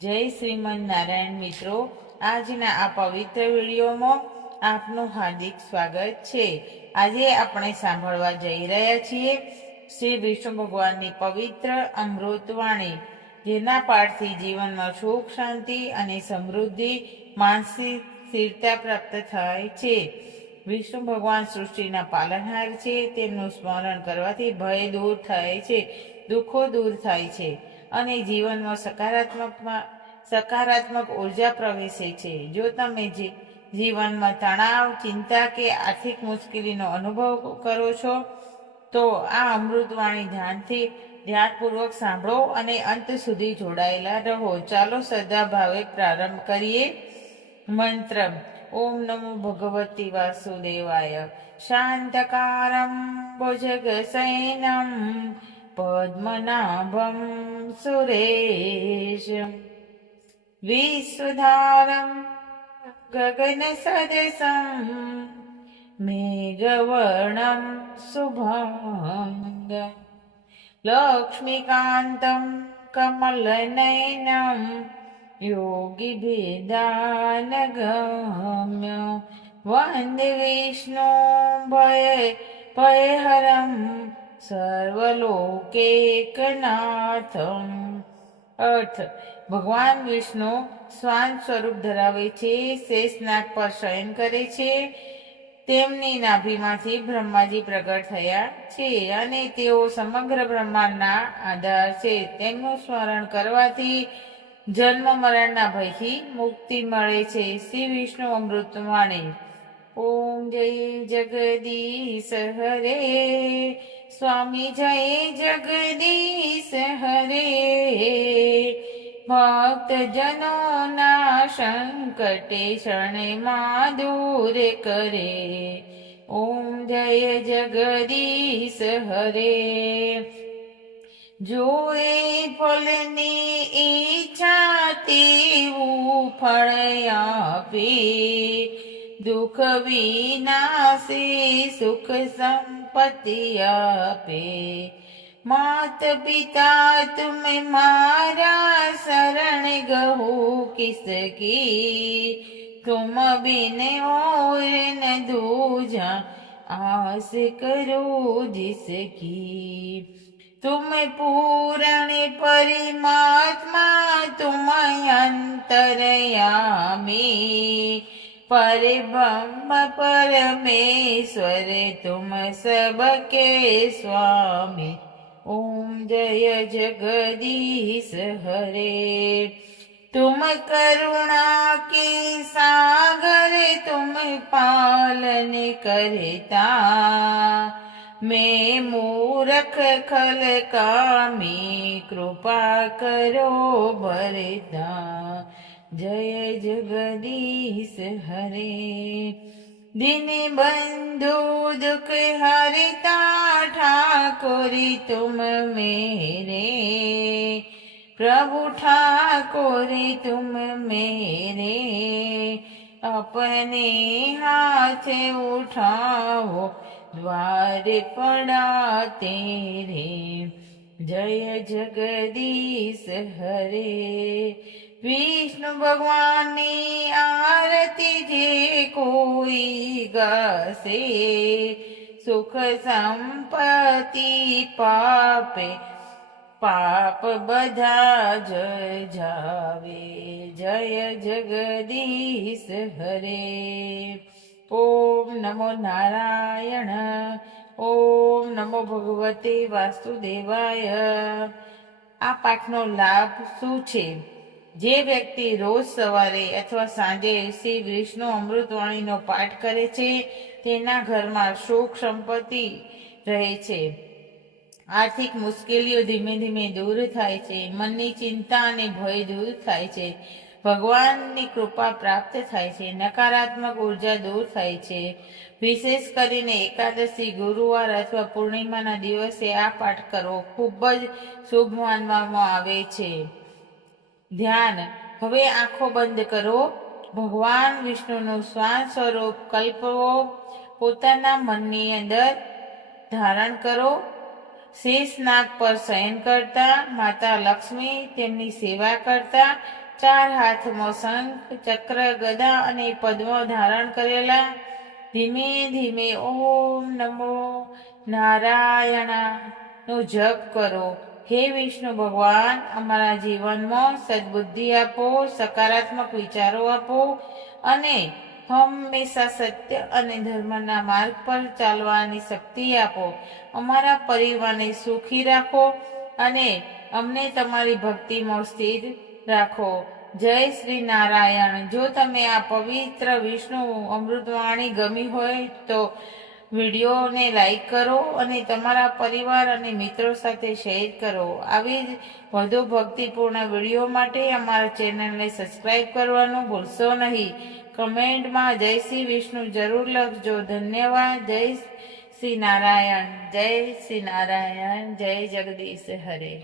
જય શ્રીમન નારાયણ મિત્રો, આજના આ પવિત્ર વિડીયોમાં આપનું હાર્દિક સ્વાગત છે। આજે આપણે સાંભળવા જઈ રહ્યા છીએ શ્રી વિષ્ણુ ભગવાનની પવિત્ર અમૃતવાણી, જેના પાઠથી જીવનમાં સુખ, શાંતિ અને સમૃદ્ધિ, માનસિક સ્થિરતા પ્રાપ્ત થાય છે। વિષ્ણુ ભગવાન સૃષ્ટિના પાલનહાર છે। તેમનું સ્મરણ કરવાથી ભય દૂર થાય છે, દુઃખો દૂર થાય છે અને જીવનમાં સકારાત્મક ઉર્જા પ્રવેશે છે। જો તમે જીવનમાં તણાવ, ચિંતા કે આર્થિક મુશ્કેલીનો અનુભવ કરો છો તો આ અમૃતવાણી ધ્યાનપૂર્વક સાંભળો અને અંત સુધી જોડાયેલા રહો। ચાલો શ્રદ્ધા ભાવે પ્રારંભ કરીએ। મંત્ર: ઓમ નમો ભગવતે વાસુદેવાય। શાંતકારમ ભુજગશયનમ પદ્મનાભમ સુરેશમ વિશ્વધારમ ગગન સદસમ મેઘવર્ણમ શુભાંગમ લક્ષ્મીકાંતમ કમલનયનમ યોગીભેદાનગમ્ય વંદે વિષ્ણુ ભયહરમ સર્વલોકૈકનાથમ। અર્થ: ભગવાન વિષ્ણુ શ્વાન સ્વરૂપ ધરાવે છે, શેષનાગ પર શયન કરે છે। તેમની નાભીમાંથી બ્રહ્માજી પ્રગટ થયા છે અને તેઓ સમગ્ર બ્રહ્માંડના આધાર છે। તેમનું સ્મરણ કરવાથી જન્મ મરણના ભયથી મુક્તિ મળે છે। શ્રી વિષ્ણુ અમૃતવાણી। ઓમ જય જગદીશ હરે સ્વામી, જય જગદીશ હરે ભક્તજનોના સંકટે ક્ષણેમાં દૂર કરે। ઓમ જય જગદીશ હરે। જો એ ફળની ઈચ્છા તેવું ફળ આપે, દુઃખ વિનાશે સુખ સંપત્તિ આપે। માત પિતા તુમ મારા શરણ ગહુ કિસકી, તુમ બિન और न दूजा आस करो जिसकी। तुम पूर्ण परमात्मा तुम अंतर्यामी, परब्रह्म परमेश्वर तुम सबके स्वामी। ओम जय जगदीश हरे। तुम करुणा के सागर तुम पालन करता, मैं मूर्ख खल कामी कृपा करो भरता। जय जगदीश हरे। दिन बंधु दुख हरता ठाकुरी तुम मेरे, प्रभु ठाकुरी तुम मेरे। अपने हाथ उठाओ द्वार पड़ा तेरे। जय जगदीश हरे। विष्णु भगवान ने आरती जे कोई गासे, सुख संपत्ति पापे पाप बधा जय जावे। जय जगदीश हरे। ओम नमो नारायण। ओम नमो भगवते वासुदेवाय। આ પાઠનો લાભ શું છે? જે વ્યક્તિ રોજ સવારે અથવા સાંજે શ્રી વિષ્ણુ અમૃતવાણીનો પાઠ કરે છે તેના ઘરમાં સુખ સંપત્તિ રહે છે, આર્થિક મુશ્કેલીઓ ધીમે ધીમે દૂર થાય છે, મનની ચિંતા અને ભય દૂર થાય છે, ભગવાનની કૃપા પ્રાપ્ત થાય છે, નકારાત્મક ઉર્જા દૂર થાય છે। વિશેષ કરીને એકાદશી, ગુરુવાર અથવા પૂર્ણિમાના દિવસે આ પાઠ કરવો ખૂબ જ શુભ માનવામાં આવે છે। ધ્યાન: હવે આંખો બંધ કરો, ભગવાન વિષ્ણુનું શ્વાન સ્વરૂપ કલ્પવો પોતાના મનની અંદર ધારણ કરો। શેષનાગ પર શયન કરતા માતા લક્ષ્મી, તેમની સેવા કરતા ચાર હાથમાં શંખ, ચક્ર, ગદા અને પદ્મ ધારણ કરેલા. ધીમે ધીમે ઓમ નમો નારાયણનો જપ કરો. હે વિષ્ણુ ભગવાન, અમારા જીવનમાં સદબુદ્ધિ આપો, સકારાત્મક વિચારો આપો અને હંમેશા સત્ય અને ધર્મના માર્ગ પર ચાલવાની શક્તિ આપો. અમારા પરિવારને સુખી રાખો અને અમને તમારી ભક્તિમાં સ્થિર રાખો. જય શ્રી નારાયણ. જો તમે આ પવિત્ર વિષ્ણુ અમૃતવાણી ગમી હોય તો વિડીયોને લાઈક કરો અને તમારા પરિવાર અને મિત્રો સાથે શેર કરો. આવી જ વધુ ભક્તિપૂર્ણ વિડીયો માટે અમારા ચેનલને સબસ્ક્રાઈબ કરવાનું ભૂલશો નહીં. કમેન્ટમાં જય શ્રી વિષ્ણુ જરૂર લખજો. ધન્યવાદ. જય શ્રી નારાયણ. જય શ્રી નારાયણ. જય જગદીશ હરે.